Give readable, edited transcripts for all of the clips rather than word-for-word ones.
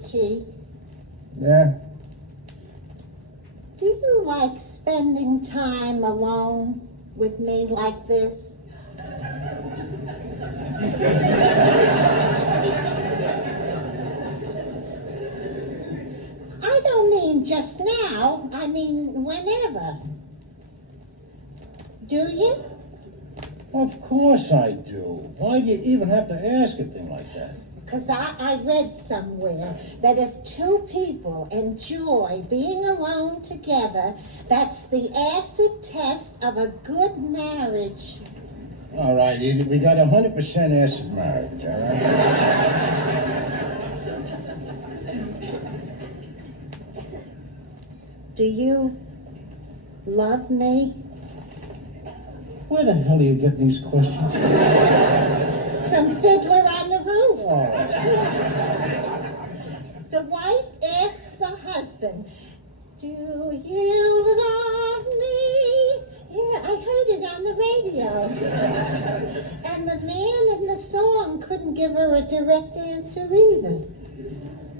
Archie, Yeah? do you like spending time alone with me like this? I don't mean just now, I mean whenever. Do you? Of course I do. Why do you even have to ask a thing like that? Because I read somewhere that if two people enjoy being alone together, that's the acid test of a good marriage. All right, Edith, we got 100% acid marriage, all right? Do you love me? Where the hell are you getting these questions? From Fiddler on the Roof. Oh. The wife asks the husband, do you love me? Yeah, I heard it on the radio. And the man in the song couldn't give her a direct answer either.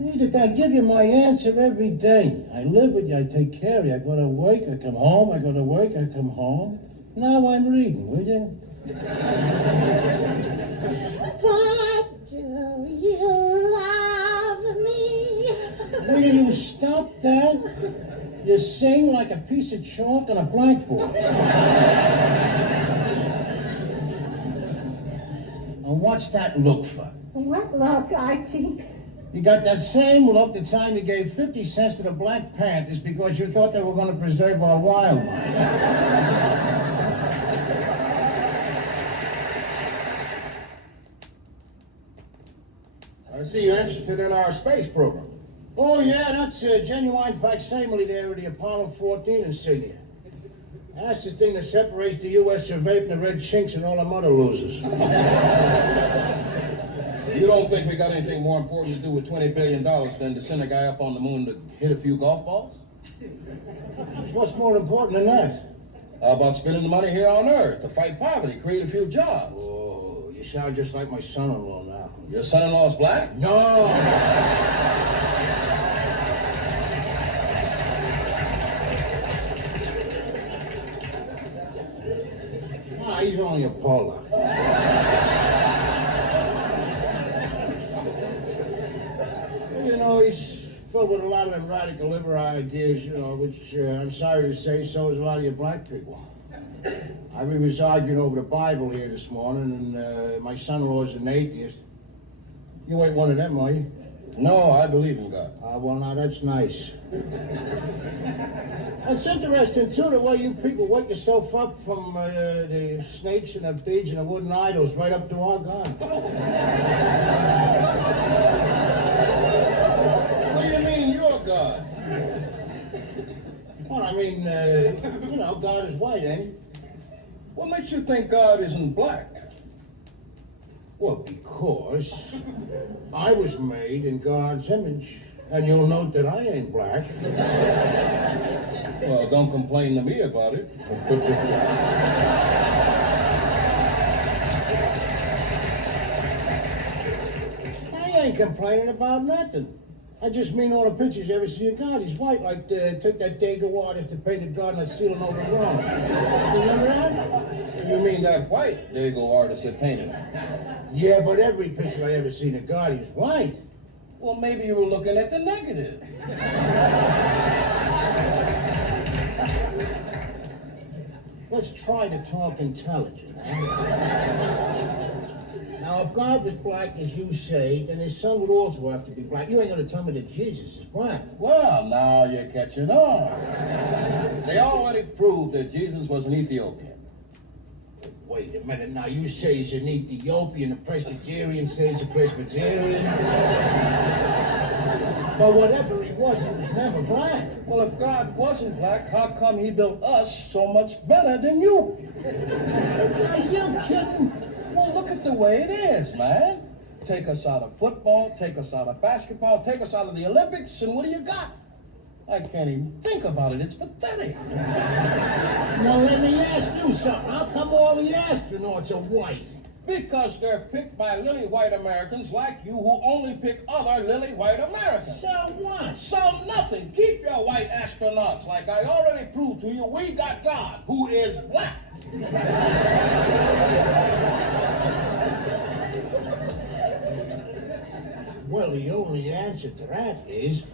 Edith, I give you my answer every day. I live with you, I take care of you. I go to work, I come home, I go to work, I come home. Now I'm reading, will you? But do you love me? Will you stop that? You sing like a piece of chalk on a blackboard. And what's that look for? What look, Archie? You got that same look the time you gave 50 cents to the Black Panthers because you thought they were going to preserve our wildlife. I see you're interested in our space program. Oh, yeah, that's a genuine facsimile there with the Apollo 14 insignia. That's the thing that separates the U.S. survey from the red chinks and all the mother losers. You don't think we got anything more important to do with $20 billion than to send a guy up on the moon to hit a few golf balls? What's more important than that? How about spending the money here on Earth to fight poverty, create a few jobs? Oh, you sound just like my son-in-law now. Your son-in-law's black? No! He's only a Pollock. You know, he's filled with a lot of them radical liberal ideas, you know, which I'm sorry to say, so is a lot of you black people. We was arguing over the Bible here this morning, and my son-in-law's an atheist. You ain't one of them, are you? No, I believe in God. Well, now that's nice. It's interesting, too, the way you people wake yourself up from the snakes and the beads and the wooden idols right up to our God. What do you mean, your God? Well, I mean, you know, God is white, ain't he? What makes you think God isn't black? Well, because I was made in God's image. And you'll note that I ain't black. Well, don't complain to me about it. I ain't complaining about nothing. I just mean all the pictures you ever see of God. He's white, like took that Dago artist that painted God on the ceiling over Rome. Remember that? You mean that white Dago artist that painted him? Yeah, but every picture I ever seen of God, he was white. Well, maybe you were looking at the negative. Let's try to talk intelligent. Now, if God was black, as you say, then his son would also have to be black. You ain't going to tell me that Jesus is black. Well, now you're catching on. They already proved that Jesus was an Ethiopian. Wait a minute, now you say he's an Ethiopian, a Presbyterian says he's a Presbyterian. But whatever he was never black. Well, if God wasn't black, how come he built us so much better than you? Are you kidding? Well, look at the way it is, man. Take us out of football, take us out of basketball, take us out of the Olympics, and what do you got? I can't even think about it. It's pathetic. Now, let me ask you something. How come all the astronauts are white? Because they're picked by lily white Americans like you who only pick other lily white Americans. So what? So nothing. Keep your white astronauts. Like I already proved to you, we got God, who is black. Well, the only answer to that is...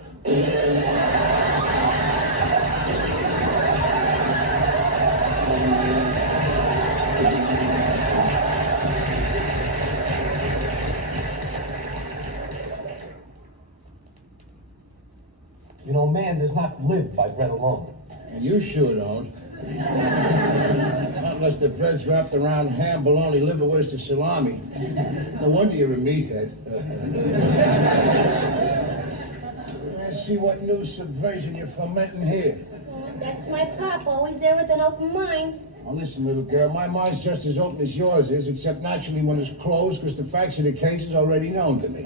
You know, man does not live by bread alone. You sure don't. Not unless the bread's wrapped around ham, bologna, liverwurst, or salami. No wonder you're a meathead. Let's see what new subversion you're fomenting here. That's my pop, always there with an open mind. Well, listen, little girl, my mind's just as open as yours is, except naturally when it's closed, because the facts of the case is already known to me.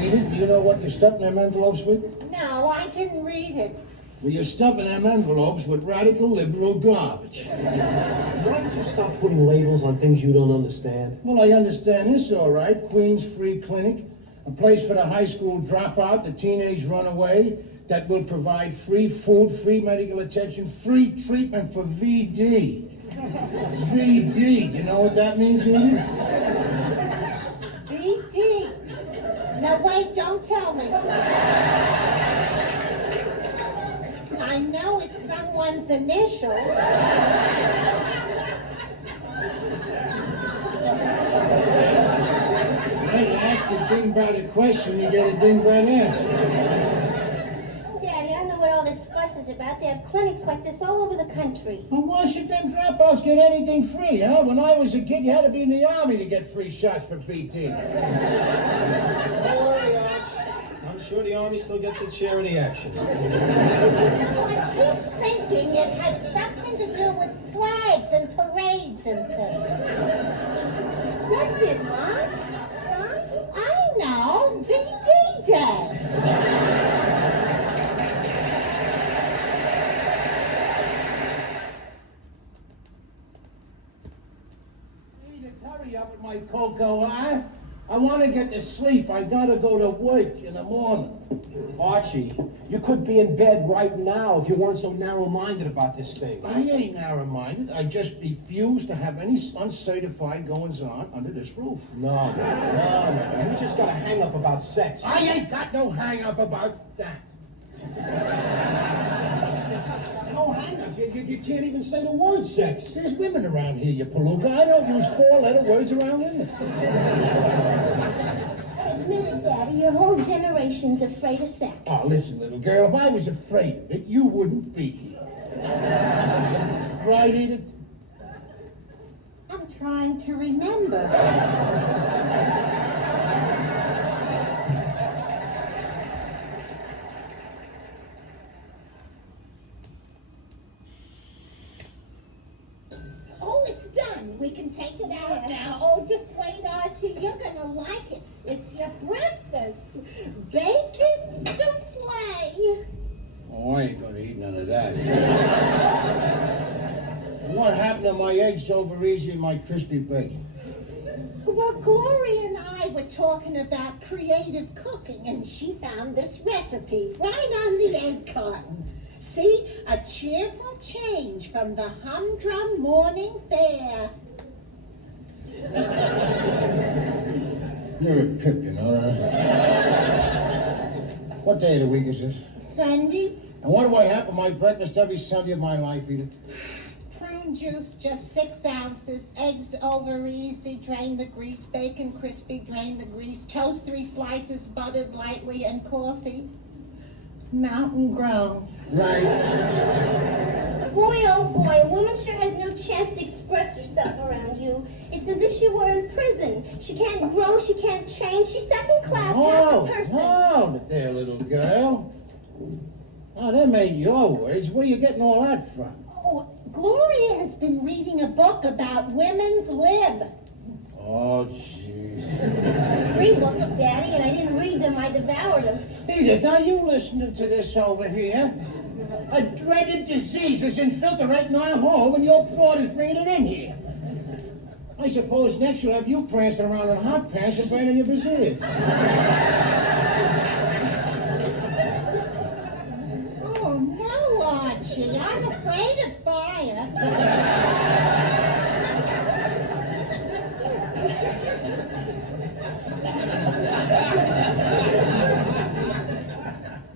Edith, do you know what you're stuffing them envelopes with? No, I didn't read it. Well, you're stuffing them envelopes with radical liberal garbage. Why don't you stop putting labels on things you don't understand? Well, I understand this all right. Queens Free Clinic, a place for the high school dropout, the teenage runaway, that will provide free food, free medical attention, free treatment for VD. VD, you know what that means, Edith? VD. Now wait, don't tell me. I know it's someone's initials. When you ask a dingbat a question, you get a dingbat answer. Daddy, I don't know what all this fuss is about. They have clinics like this all over the country. Well, why should them dropouts get anything free, huh? When I was a kid, you had to be in the army to get free shots for PT. Don't worry, Arch. I'm sure the Army still gets its share of the action. I keep thinking it had something to do with flags and parades and things. What did, Mom? I know, VD Day. Edith, hurry up with my cocoa, huh? I want to get to sleep. I gotta go to work in the morning. Archie, you could be in bed right now if you weren't so narrow-minded about this thing. I ain't narrow-minded. I just refuse to have any uncertified goings-on under this roof. No. You just got a hang-up about sex. I ain't got no hang-up about that. No hang-ups. You can't even say the word sex. There's women around here, you palooka. I don't use four-letter words around women. Admit it, Daddy, your whole generation's afraid of sex. Oh, listen, little girl, if I was afraid of it, you wouldn't be here. Right, Edith? I'm trying to remember. Oh, it's done. We can take it out now. Oh, just wait, Archie. You're gonna like it. It's your breakfast. Bacon souffle. Oh, I ain't gonna eat none of that. What happened to my eggs over easy and my crispy bacon? Well, Gloria and I were talking about creative cooking, and she found this recipe right on the egg carton. See, a cheerful change from the humdrum morning fare. You're a pip, you know, huh? What day of the week is this? Sunday, And what do I have for my breakfast every Sunday of my life, Edith? prune juice, just 6 ounces. Eggs over easy, drain the grease. Bacon crispy, drain the grease. Toast 3 slices, buttered lightly, and coffee. Mountain grown. Right. Boy, oh boy, a woman sure has no chance to express herself around you. It's as if she were in prison. She can't grow, she can't change. She's second class, half a person. Hold it there, little girl. Oh, them ain't your words. Where you getting all that from? Oh, Gloria has been reading a book about women's lib. Oh, jeez. 3 books, Daddy, and I didn't read them, I devoured them. Edith, are you listening to this over here? A dreaded disease is infiltrating our home, and your board is bringing it in here. I suppose next you'll have you prancing around in hot pants and burning your brassiere. Oh, no, Archie. I'm afraid of fire.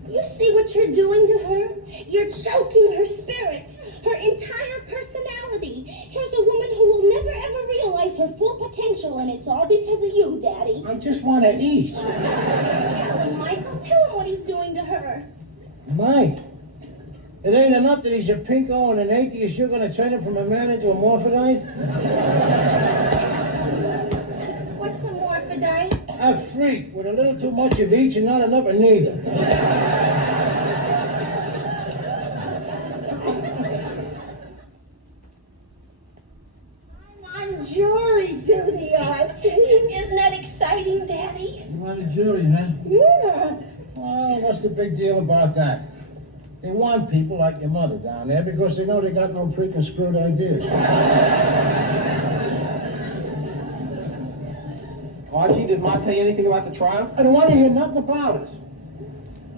You see what you're doing to her? You're choking her spirit, her entire personality. Here's a woman who will never ever realize her full potential, and it's all because of you, Daddy. I just want to eat. Tell him, Michael. Tell him what he's doing to her. Mike, it ain't enough that he's a pinko and an atheist. You're going to turn him from a man into a morphodite? What's a morphodite? A freak with a little too much of each and not enough of neither. I'm on jury duty, Archie. Isn't that exciting, Daddy? You're on a jury, huh? Yeah. Well, what's the big deal about that? They want people like your mother down there because they know they got no freaking screwed ideas. Archie, did Ma tell you anything about the trial? I don't want to hear nothing about it.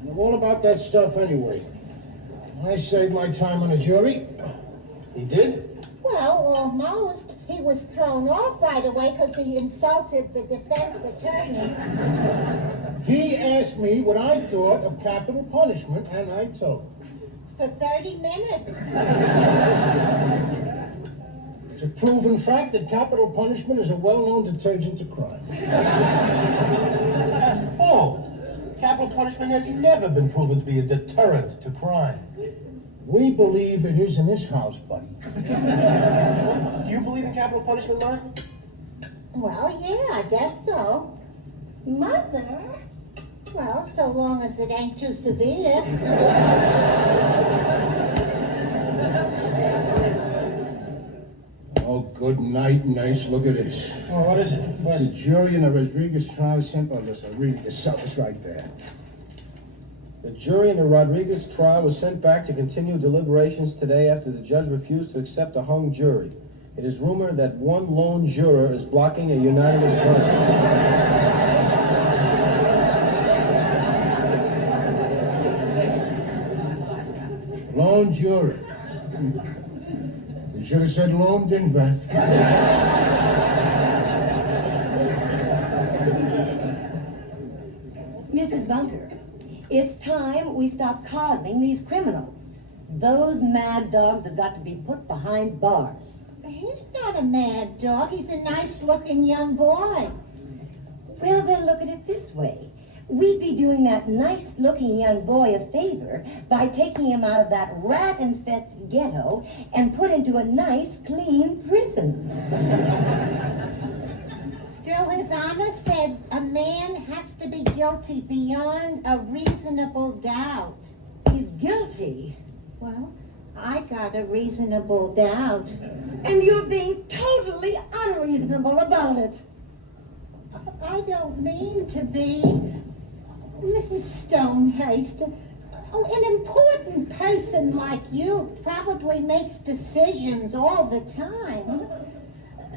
I know all about that stuff anyway. I saved my time on a jury. He did? Well, almost. He was thrown off right away because he insulted the defense attorney. He asked me what I thought of capital punishment, and I told him. For 30 minutes. It's a proven fact that capital punishment is a well-known detergent to crime. That's bull. Capital punishment has never been proven to be a deterrent to crime. We believe it is in this house, buddy. Do you believe in capital punishment, Ma? Well, yeah, I guess so. Mother? Well, so long as it ain't too severe. Oh, good night, nice. Look at this. Oh, what is it? What The is it? jury in the Rodriguez trial sent... Oh, listen, read it yourself. It's right there. The jury in the Rodriguez trial was sent back to continue deliberations today after the judge refused to accept a hung jury. It is rumored that one lone juror is blocking a unanimous verdict. Lone juror. You should have said lone dingbat. Mrs. Bunker, it's time we stop coddling these criminals. Those mad dogs have got to be put behind bars. He's not a mad dog. He's a nice-looking young boy. Well, then look at it this way. We'd be doing that nice-looking young boy a favor by taking him out of that rat-infested ghetto and put into a nice, clean prison. Still, His Honor said a man has to be guilty beyond a reasonable doubt. He's guilty. Well, I got a reasonable doubt. And you're being totally unreasonable about it. I don't mean to be. Mrs. Stonehurst, an important person like you probably makes decisions all the time.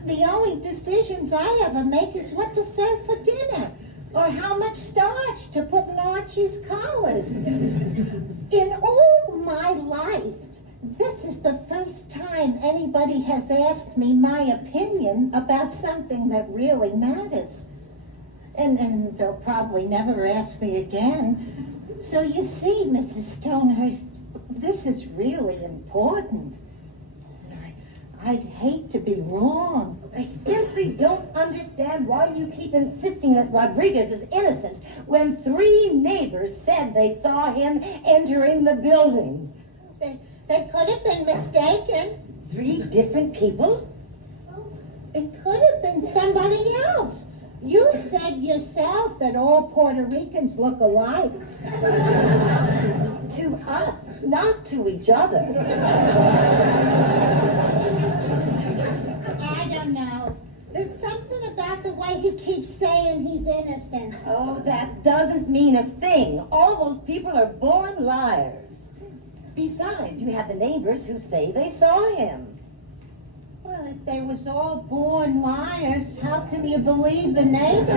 The only decisions I ever make is what to serve for dinner, or how much starch to put in Archie's collars. In all my life, this is the first time anybody has asked me my opinion about something that really matters. And they'll probably never ask me again. So you see, Mrs. Stonehurst, this is really important. I'd hate to be wrong. I simply don't understand why you keep insisting that Rodriguez is innocent when 3 neighbors said they saw him entering the building. They could have been mistaken. 3 different people? It could have been somebody else. You said yourself that all Puerto Ricans look alike. To us, not to each other. I don't know. There's something about the way he keeps saying he's innocent. Oh, that doesn't mean a thing. All those people are born liars. Besides, you have the neighbors who say they saw him. Well, if they was all born liars, how can you believe the neighbors?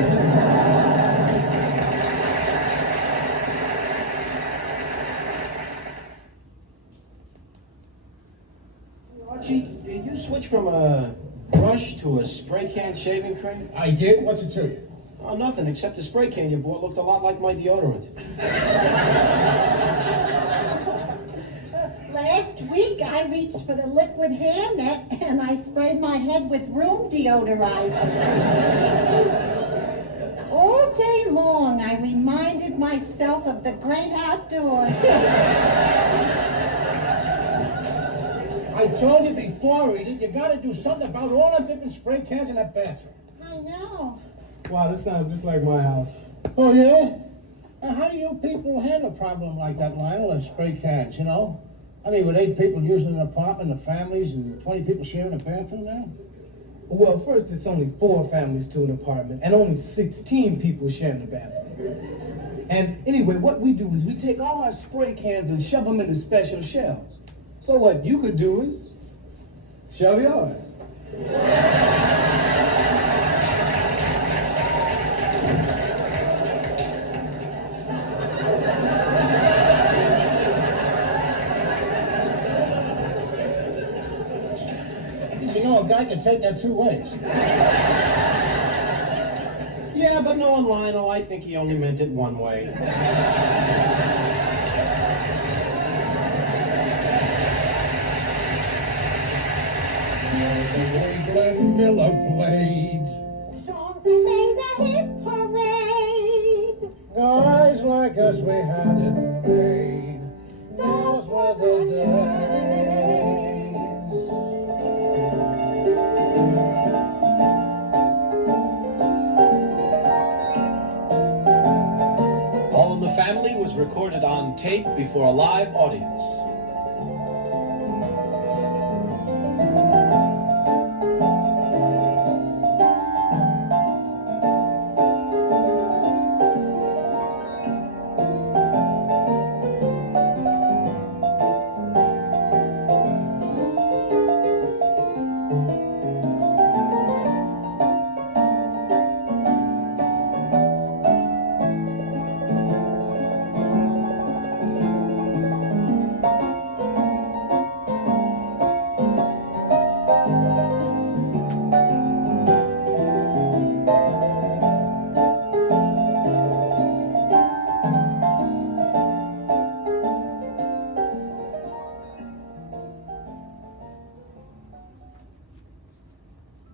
Archie, you switched from a brush to a spray can shaving cream? I did? What's it to you? Oh, nothing, except the spray can you bought looked a lot like my deodorant. Last week, I reached for the liquid hair net and I sprayed my head with room deodorizer. All day long, I reminded myself of the great outdoors. I told you before, Edith, you gotta do something about all the different spray cans in that bathroom. I know. Wow, this sounds just like my house. Oh, yeah? Now, how do you people handle a problem like that, Lionel, and spray cans, you know? I mean, with 8 people using an apartment, the families, and 20 people sharing a bathroom now? Well, first, it's only 4 families to an apartment, and only 16 people sharing the bathroom. And anyway, what we do is we take all our spray cans and shove them into special shells. So what you could do is shove yours. You know, a guy can take that 2 ways. Yeah, but knowing Lionel, I think he only meant it one way. The way Glenn Miller played. Songs that made the hit parade. Guys like us, we had it made. Those were the days. All in the Family was recorded on tape before a live audience.